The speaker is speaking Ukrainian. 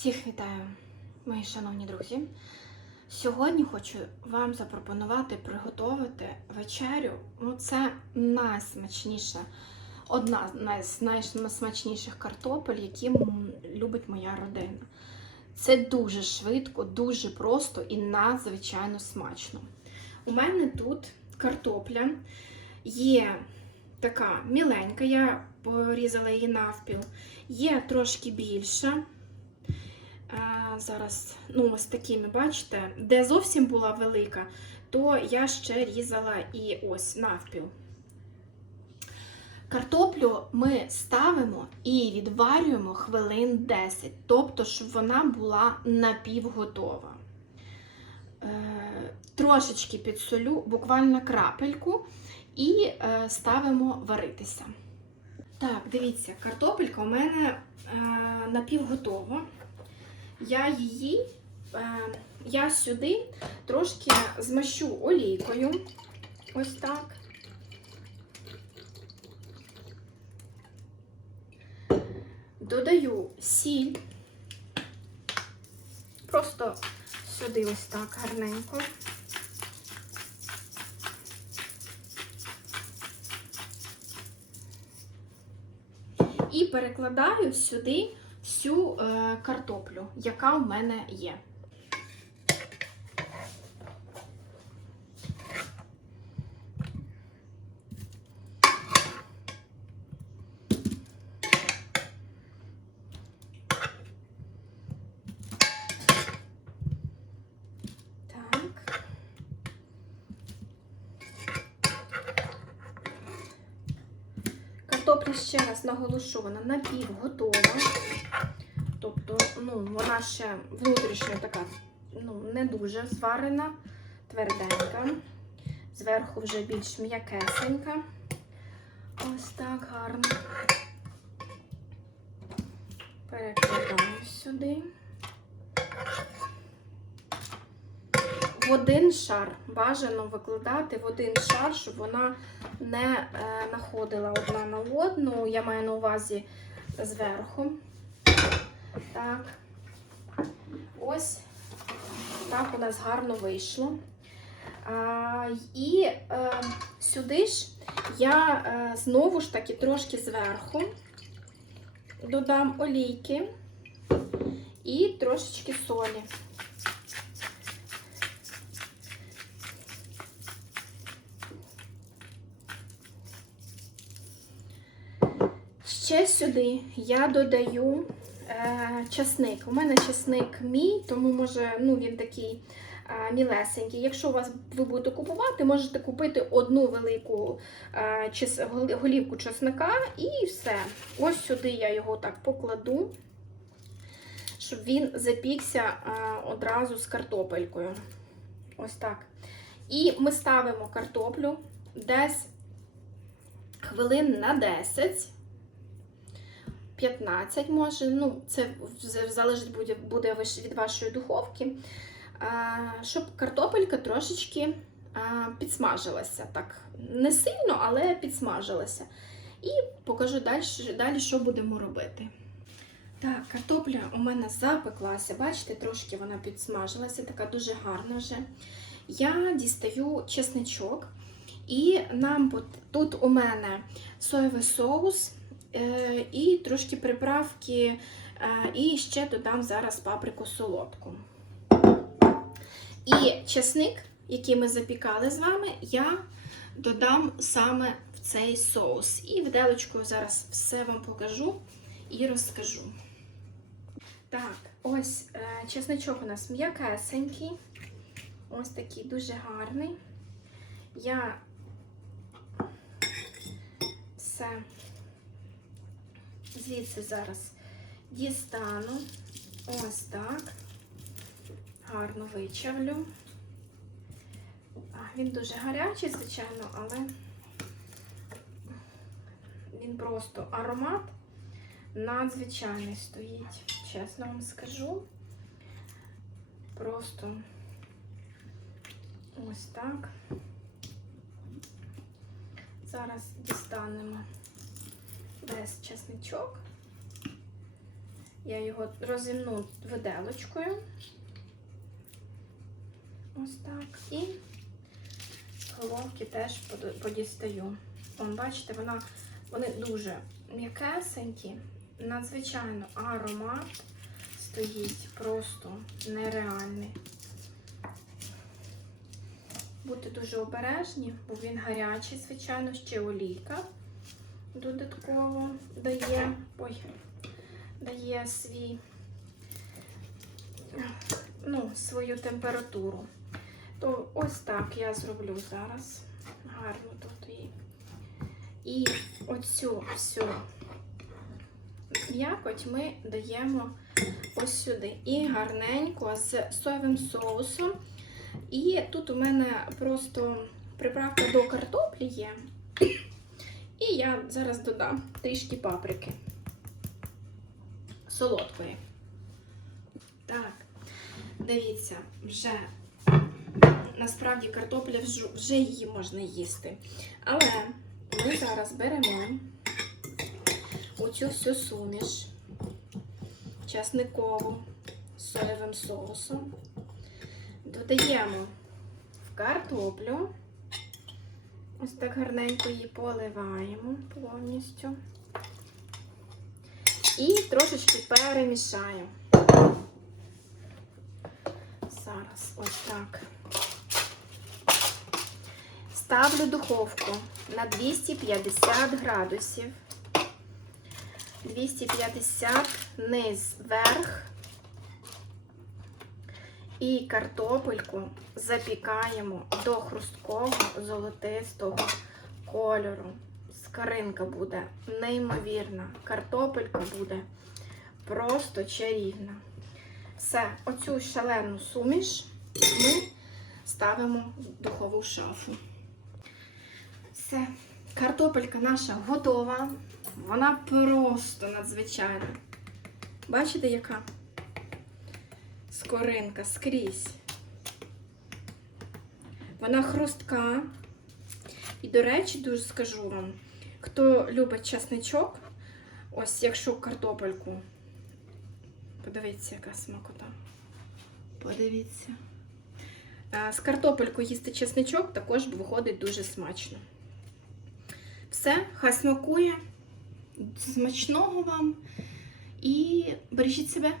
Всіх вітаю, мої шановні друзі. Сьогодні хочу вам запропонувати приготувати вечерю. Ну, це найсмачніша, одна з найсмачніших картопель, які любить моя родина. Це дуже швидко, дуже просто і надзвичайно смачно. У мене тут картопля є така міленька, я порізала її навпіл, є трошки більша. Зараз, ну, ось такими, бачите, де зовсім була велика, то я ще різала і ось навпіл. Картоплю ми ставимо і відварюємо хвилин 10, тобто, щоб вона була напівготова. Е, трошечки підсолю, буквально крапельку, і е, ставимо варитися. Так, дивіться, картопелька у мене е, напівготова. Я її, е, я сюди трошки змащу олійкою. Ось так. Додаю сіль. Просто сюди ось так гарненько. І перекладаю сюди всю е, картоплю, яка в мене є. Так. Картопля ще раз наголошу, вона напівготова. Тобто, ну, вона ще внутрішньо така, ну, не дуже зварена, тверденька. Зверху вже більш м'якесенька. Ось так гарно. Перекладаю сюди. Один шар бажано викладати в один шар, щоб вона не е, находила одна на одну. Я маю на увазі зверху. Так. Ось так у нас гарно вийшло. А, і е, сюди ж я е, знову ж таки трошки зверху додам олійки і трошечки солі. Ще сюди я додаю е, часник. У мене часник мій, тому може ну, він такий е, мілесенький. Якщо у вас ви будете купувати, можете купити одну велику е, час, голівку часника і все. Ось сюди я його так покладу, щоб він запікся е, одразу з картопелькою. Ось так. І ми ставимо картоплю десь хвилин на 10. 15 може, ну, це залежить буде, від вашої духовки, щоб картопелька трошечки підсмажилася. Так, не сильно, але підсмажилася. І покажу далі, далі, що будемо робити. Так, картопля у мене запеклася, бачите, трошки вона підсмажилася, така дуже гарна вже. Я дістаю чесничок, і нам тут у мене соєвий соус. Е, і трошки приправки, е, і ще додам зараз паприку солодку. І чесник, який ми запікали з вами, я додам саме в цей соус. І виделочкою зараз все вам покажу і розкажу. Так, ось е, чесничок у нас м'якесенький, ось такий дуже гарний. Я все звідси зараз дістану ось так, гарно вичавлю. Він дуже гарячий, звичайно, але він просто аромат надзвичайний стоїть, чесно вам скажу. Просто ось так. Зараз дістанемо весь чесничок Я його розімну виделочкою. Ось так. І головки теж подістаю. Вон, бачите, вона, вони дуже м'якесенькі, надзвичайно аромат стоїть просто нереальний. Будьте дуже обережні, бо він гарячий, звичайно, ще олійка додатково дає, ой, дає свій, ну, свою температуру. То ось так я зроблю зараз. Гарно тут її. І оцю всю м'якоть ми даємо ось сюди. І гарненько з соєвим соусом. І тут у мене просто приправка до картоплі є. Я зараз додам трішки паприки солодкої. Так, дивіться, вже насправді картопля вже її можна їсти. Але ми зараз беремо оцю всю суміш часникову з соєвим соусом. Додаємо в картоплю. Ось так гарненько її поливаємо повністю. І трошечки перемішаємо. Зараз ось так. Ставлю духовку на 250 градусів. 250 низ вверх. І картопельку запікаємо до хрусткого золотистого кольору. Скаринка буде неймовірна. Картопелька буде просто чарівна. Все, оцю шалену суміш ми ставимо в духову шафу. Все, картопелька наша готова. Вона просто надзвичайна. Бачите, яка? Скоринка скрізь. Вона хрустка. І, до речі, дуже скажу вам, хто любить часничок, ось якщо картопельку. Подивіться, яка смакота. Подивіться. З картопелькою їсти чесничок також виходить дуже смачно. Все, хай смакує. Смачного вам і бережіть себе.